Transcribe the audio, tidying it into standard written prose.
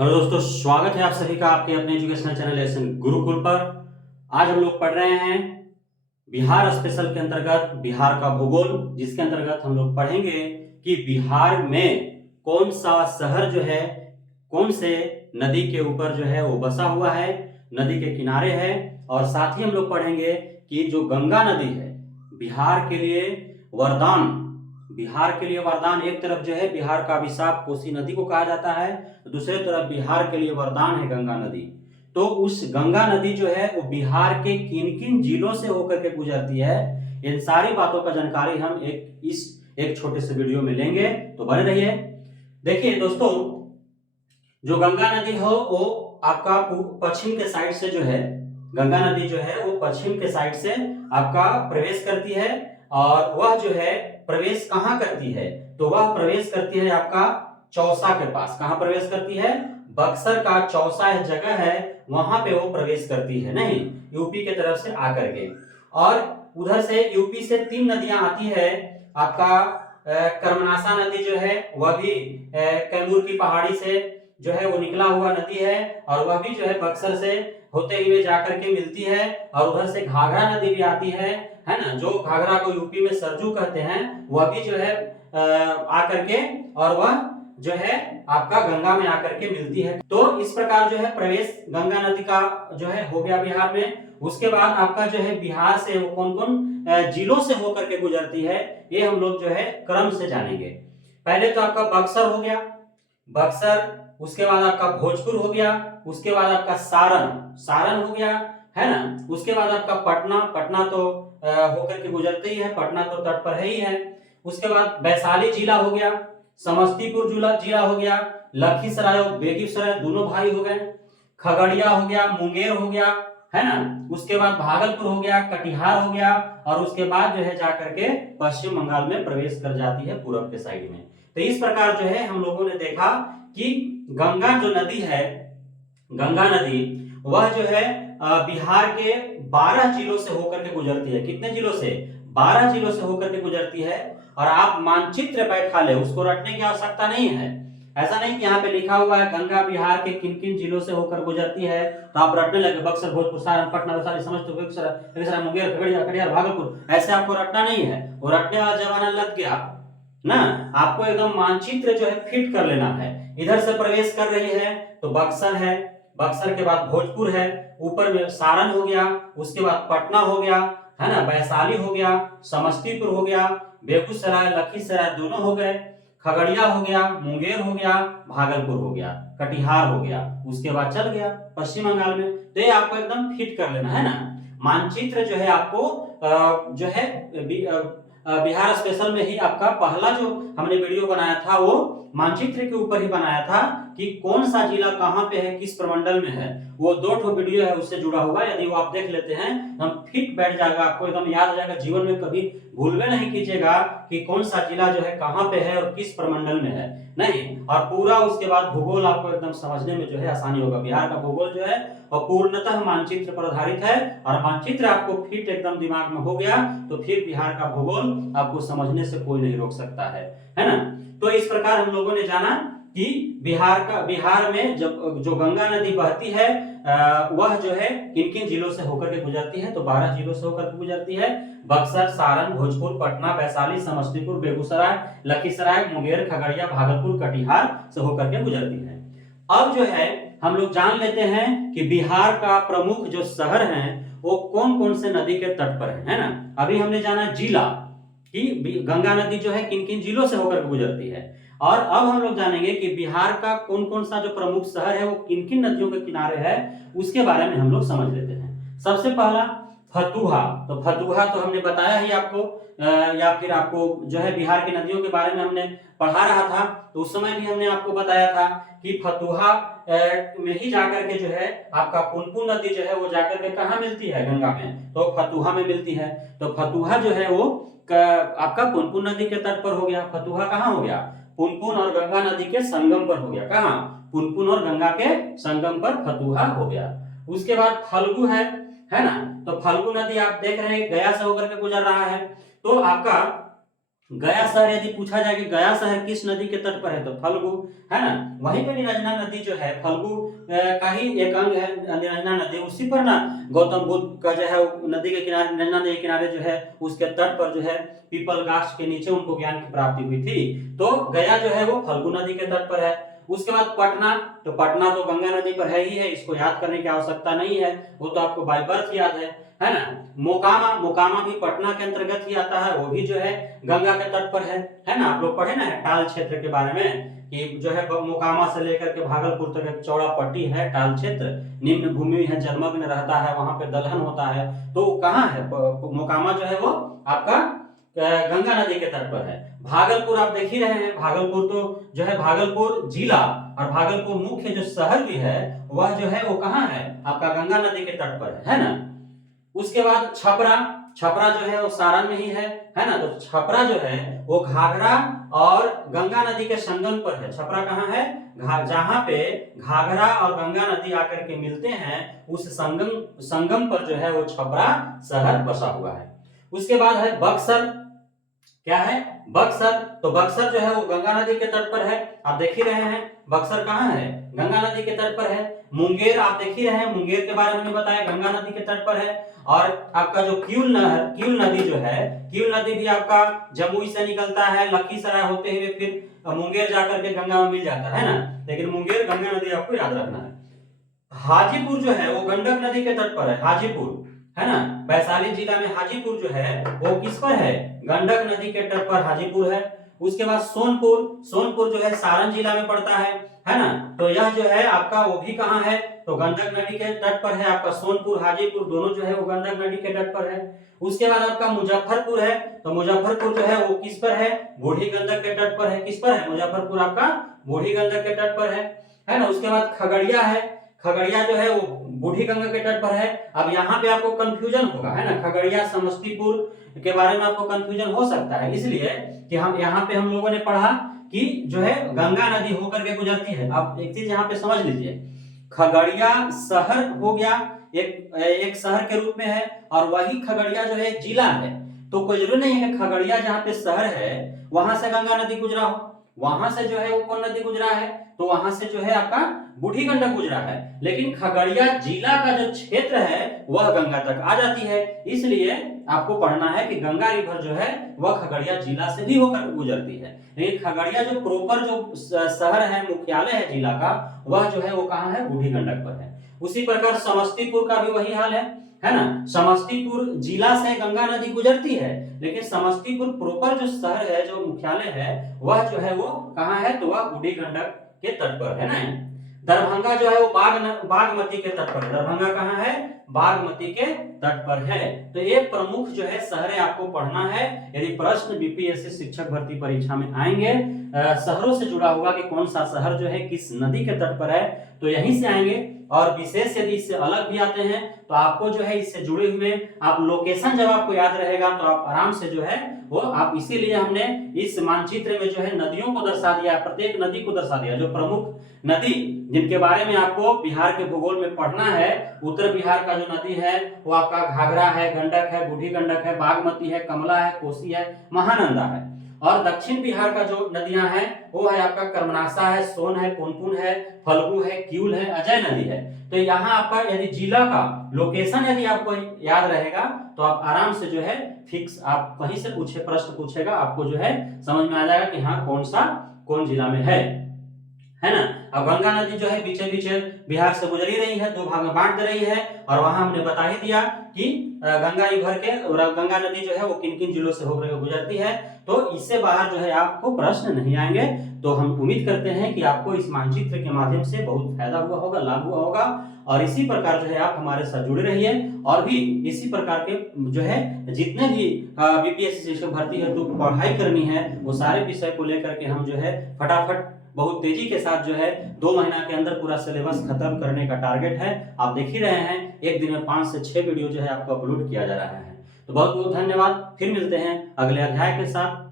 Hello दोस्तों, स्वागत है आप सभी का आपके अपने एजुकेशनल चैनल लेसन गुरुकुल पर। आज हम लोग पढ़ रहे हैं बिहार स्पेशल के अंतर्गत बिहार का भूगोल, जिसके अंतर्गत हम लोग पढ़ेंगे कि बिहार में कौन सा शहर जो है कौन से नदी के ऊपर जो है वो बसा हुआ है, नदी के किनारे है। और साथ ही हम लोग पढ़ेंगे कि जो गंगा नदी है बिहार के लिए वरदान, बिहार के लिए वरदान। एक तरफ जो है बिहार का अभिशाप कोसी नदी को कहा जाता है, दूसरे तरफ बिहार के लिए वरदान है गंगा नदी। तो उस गंगा नदी जो है वो बिहार के किन किन जिलों से होकर के गुजरती है, इन सारी बातों का जानकारी हम एक छोटे से वीडियो में लेंगे, तो बने रहिए। देखिए दोस्तों, जो गंगा नदी हो वो आपका पश्चिम के साइड से जो है, गंगा नदी जो है वो पश्चिम के साइड से आपका प्रवेश करती है। और वह जो है प्रवेश कहाँ करती है, तो वह प्रवेश करती है आपका चौसा के पास। कहाँ प्रवेश करती है? बक्सर का चौसा एक जगह है, वहां पे वो प्रवेश करती है, नहीं यूपी के तरफ से आकर के। और उधर से यूपी से 3 नदियां आती है आपका। कर्मनासा नदी जो है वह भी कैमूर की पहाड़ी से जो है वो निकला हुआ नदी है, और वह भी जो है बक्सर से होते हुए जाकर के मिलती है। और उधर से घाघरा नदी भी आती है ना, जो घाघरा को यूपी में सरजू कहते हैं, वह भी जो है आकर के, और वह जो है आपका गंगा में आकर के मिलती है। तो इस प्रकार जो है प्रवेश गंगा नदी का जो है हो गया बिहार में। उसके बाद आपका जो है बिहार से वो कौन कौन जिलों से होकर के गुजरती है, ये हम लोग जो है क्रम से जानेंगे। पहले तो आपका बक्सर हो गया, बक्सर। उसके बाद आपका भोजपुर हो गया, उसके बाद आपका सारण, सारण हो गया, है ना। उसके बाद आपका पटना, पटना तो होकर के गुजरते ही है, पटना तो तट पर है ही है। उसके बाद वैशाली जिला हो गया, समस्तीपुर जिला जिला हो गया, लखीसराय और बेगूसराय दोनों भाई हो गए, खगड़िया हो गया, मुंगेर हो गया, है ना। उसके बाद भागलपुर हो गया, कटिहार हो गया, और उसके बाद जो है जाकर के पश्चिम बंगाल में प्रवेश कर जाती है पूरब के साइड में। तो इस प्रकार जो है हम लोगों ने देखा कि गंगा जो नदी है, गंगा नदी वह जो है बिहार के 12 जिलों से होकर के गुजरती है। कितने जिलों से? 12 जिलों से होकर के गुजरती है। और आप मानचित्र बैठा ले, उसको रटने की आवश्यकता नहीं है। ऐसा नहीं कि यहाँ पे लिखा हुआ है गंगा बिहार के किन किन जिलों से होकर गुजरती है तो आप रटने लगे बक्सर, भोजपुर, सारण, पटना, वैशाली, समस्तीपुर, बेगूसराय, मुंगेर, खगड़िया, कटिहार, भागलपुर। ऐसे आपको रटना नहीं है, वो रटने वाला जमाना लग गया ना। आपको एकदम मानचित्र जो है फिट कर लेना है। इधर से प्रवेश कर रही है तो बक्सर है, बक्सर के बाद भोजपुर है, ऊपर में सारण हो गया, उसके बाद पटना हो गया, है ना, वैशाली हो गया, समस्तीपुर हो गया, बेगूसराय, लखीसराय दोनों हो गए, खगड़िया हो गया, मुंगेर हो गया, भागलपुर हो गया, कटिहार हो गया। उसके बाद चल गया पश्चिम बंगाल में। तो ये आपको एकदम फिट कर लेना है ना। मानचित्र जो है आपको जो है बिहार स्पेशल में ही आपका पहला जो हमने वीडियो बनाया था वो मानचित्र के ऊपर ही बनाया था कि कौन सा जिला कहां पे है, किस प्रमंडल में है। वो 2 वीडियो है उससे जुड़ा हुआ, यदि वो आप देख लेते हैं हम फिट बैठ जाएगा, आपको एकदम याद हो जाएगा। जीवन में कभी भूलवे नहीं कीजिएगा कि कौन सा जिला जो है कहां पे है और किस प्रमंडल में है, नहीं। और पूरा उसके बाद भूगोल आपको एकदम समझने में जो है आसानी होगा। बिहार का भूगोल जो है और पूर्णतः मानचित्र पर आधारित है, और मानचित्र आपको फिट एकदम दिमाग में हो गया तो फिर बिहार का भूगोल आपको समझने से कोई नहीं रोक सकता है ना। तो इस प्रकार हम लोगों ने जाना कि बिहार में जब जो गंगा नदी बहती है वह जो है किन किन जिलों से होकर के गुजरती है, तो 12 जिलों से होकर के गुजरती है। बक्सर, सारण, भोजपुर, पटना, वैशाली, समस्तीपुर, बेगूसराय, लखीसराय, मुंगेर, खगड़िया, भागलपुर, कटिहार से होकर के गुजरती है। अब जो है हम लोग जान लेते हैं कि बिहार का प्रमुख जो शहर है वो कौन कौन से नदी के तट पर है ना। अभी हमने जाना जिला कि गंगा नदी जो है किन किन जिलों से होकर गुजरती है, और अब हम लोग जानेंगे कि बिहार का कौन कौन सा जो प्रमुख शहर है वो किन किन नदियों के किनारे है, उसके बारे में हम लोग समझ लेते हैं। सबसे पहला फतुहा। तो फतुहा तो हमने बताया ही आपको, या फिर आपको जो है बिहार की नदियों के बारे में हमने पढ़ा रहा था, तो उस समय भी हमने आपको बताया था कि फतुहा में ही जाकर के जो है आपका पुनपुन नदी जो है वो जाकर के कहाँ मिलती है? गंगा में, तो फतुहा में मिलती है। तो फतुहा जो है वो आपका पुनपुन नदी के तट पर हो गया। फतुहा कहाँ हो गया? पुनपुन और गंगा नदी के संगम पर हो गया। कहाँ? पुनपुन और गंगा के संगम पर फतुहा हो गया। उसके बाद फल्गु है ना। तो फल्गु नदी आप देख रहे हैं गया से होकर के गुजर रहा है। तो आपका गया शहर यदि पूछा जाए कि गया शहर किस नदी के तट पर है, तो फल्गु, है ना। वहीं पे निरंजना नदी जो है फल्गु का ही एक अंग है निरंजना नदी। उसी पर ना गौतम बुद्ध का जो है नदी के किनारे, निरंजना नदी के किनारे जो है उसके तट पर जो है पीपल गाछ के नीचे उनको ज्ञान की प्राप्ति हुई थी। तो गया जो है वो फल्गु नदी के तट पर है। उसके बाद पटना, तो पटना तो गंगा नदी पर है ही है, इसको याद करने की आवश्यकता नहीं है, वो तो आपको बाय बर्थ याद है ना। मोकामा, मोकामा भी पटना के अंतर्गत ही आता है, वो भी जो है गंगा के तट पर है ना। आप लोग पढ़े ना टाल क्षेत्र के बारे में कि जो है मोकामा से लेकर के भागलपुर तक एक चौड़ा पट्टी है टाल क्षेत्र, निम्न भूमि है, जलमग्न रहता है, वहां पे दलहन होता है। तो कहाँ है मोकामा जो है वो आपका गंगा नदी के तट पर है। भागलपुर आप देख ही रहे हैं, भागलपुर तो जो है भागलपुर जिला और भागलपुर मुख्य जो शहर भी है वह जो है वो कहाँ है आपका गंगा नदी के तट पर है ना। उसके बाद छपरा, छपरा जो है वो सारण में ही है ना। तो छपरा जो है वो घाघरा और गंगा नदी के संगम पर है। छपरा कहाँ है, जहां पे घाघरा और गंगा नदी आकर के मिलते हैं उस संगम पर जो है वो छपरा शहर बसा हुआ है। उसके बाद है बक्सर, क्या है बक्सर, तो बक्सर जो है वो गंगा नदी के तट पर है। आप देख ही रहे हैं बक्सर कहाँ है, गंगा नदी के तट पर है। मुंगेर आप देख ही रहे हैं, मुंगेर के बारे में हमने बताया गंगा नदी के तट पर है। और आपका जो क्यूल नहर, क्यूल नदी जो है, क्यूल नदी भी आपका जमुई से निकलता है, लखीसराय होते हुए फिर मुंगेर जाकर के गंगा में मिल जाता है ना। लेकिन मुंगेर गंगा नदी आपको याद रखना है। हाजीपुर जो है वो गंडक नदी के तट पर है, हाजीपुर, है ना। वैशाली जिला में हाजीपुर जो है वो किस पर है, गंडक नदी के तट पर हाजीपुर है। उसके बाद सोनपुर, सोनपुर जो है सारण जिला में पड़ता है ना। तो यह जो है आपका वो भी कहाँ है, तो गंडक नदी के तट पर है। आपका सोनपुर हाजीपुर दोनों जो है वो गंडक नदी के तट पर है। उसके बाद आपका मुजफ्फरपुर है, तो मुजफ्फरपुर जो है वो किस पर है, बूढ़ी गंडक के तट पर है। किस पर है मुजफ्फरपुर आपका, बूढ़ी गंडक के तट पर है ना। उसके बाद खगड़िया है, खगड़िया जो है वो बूढ़ी गंगा के तट पर है। अब यहाँ पे आपको कंफ्यूजन होगा, है ना, खगड़िया समस्तीपुर के बारे में आपको कंफ्यूजन हो सकता है, इसलिए कि हम यहाँ पे हम लोगों ने पढ़ा कि जो है गंगा नदी होकर के गुजरती है। अब एक चीज यहाँ पे समझ लीजिए, खगड़िया शहर हो गया, एक शहर के रूप में है, और वही खगड़िया जो है एक जिला है। तो कोई जरूरी नहीं है कि खगड़िया जहाँ पे शहर है वहां से गंगा नदी गुजरा हो। वहां से जो है वो कौन नदी गुजरा है, तो वहां से जो है आपका बूढ़ी गंडक गुजरा है। लेकिन खगड़िया जिला का जो क्षेत्र है वह गंगा तक आ जाती है, इसलिए आपको पढ़ना है कि गंगा रिवर जो है वह खगड़िया जिला से भी होकर गुजरती है। लेकिन खगड़िया जो प्रॉपर जो शहर है, मुख्यालय है जिला का, वह जो है वो कहाँ है, बूढ़ी गंडक पर है। उसी प्रकार समस्तीपुर का भी वही हाल है ना। समस्तीपुर जिला से गंगा नदी गुजरती है, लेकिन समस्तीपुर प्रॉपर जो शहर है, जो मुख्यालय है, वह जो है वो कहाँ है, तो वह बूढ़ी गंडक के तट पर है ना। दरभंगा जो है वो बागमती के तट पर है। दरभंगा कहाँ है, बागमती के तट पर है। तो ये प्रमुख जो है शहरें आपको पढ़ना है। यदि प्रश्न बीपीएससी शिक्षक भर्ती परीक्षा में आएंगे, शहरों से जुड़ा होगा कि कौन सा शहर जो है किस नदी के तट पर है, तो यहीं से आएंगे। और विशेष यदि इससे अलग भी आते हैं तो आपको जो है इससे जुड़े हुए आप लोकेशन जब आपको याद रहेगा तो आप आराम से जो है वो आप, इसीलिए हमने इस मानचित्र में जो है नदियों को दर्शा दिया, प्रत्येक नदी को दर्शा दिया। जो प्रमुख नदी जिनके बारे में आपको बिहार के भूगोल में पढ़ना है, उत्तर बिहार का जो नदी है वो आपका घाघरा है, गंडक है, बूढ़ी गंडक है, बागमती है, कमला है, कोसी है, महानंदा है। और दक्षिण बिहार का जो नदियां हैं वो है आपका कर्मनाशा है, सोन है, पुनपुन है, फल्गु है, क्यूल है, अजय नदी है। तो यहाँ आपका यदि जिला का लोकेशन यदि आपको याद रहेगा तो आप आराम से जो है फिक्स, आप कहीं से पूछे प्रश्न पूछेगा आपको जो है समझ में आ जाएगा कि हाँ कौन जिला में है ना। अब गंगा नदी जो है बीचे बीचे बिहार से गुजरी रही है, दो भाग में बांट दे रही है। और वहां हमने बता ही दिया कि गंगा रिवर के गंगा नदी जो है वो किन किन जिलों से होकर गुजरती है। तो इससे बाहर जो है आपको प्रश्न नहीं आएंगे। तो हम उम्मीद करते हैं कि आपको इस मानचित्र के माध्यम से बहुत फायदा हुआ होगा, लाभ हुआ होगा। और इसी प्रकार जो है आप हमारे साथ जुड़े रहिए, और भी इसी प्रकार के जो है जितने भी बीपीएससी शिक्षक भर्ती हेतु पढ़ाई करनी है वो सारे विषय को लेकर के हम जो है फटाफट बहुत तेजी के साथ जो है 2 महीना के अंदर पूरा सिलेबस खत्म करने का टारगेट है। आप देख ही रहे हैं एक दिन में 5 से 6 वीडियो जो है आपको अपलोड किया जा रहा है। तो बहुत बहुत धन्यवाद, फिर मिलते हैं अगले अध्याय के साथ।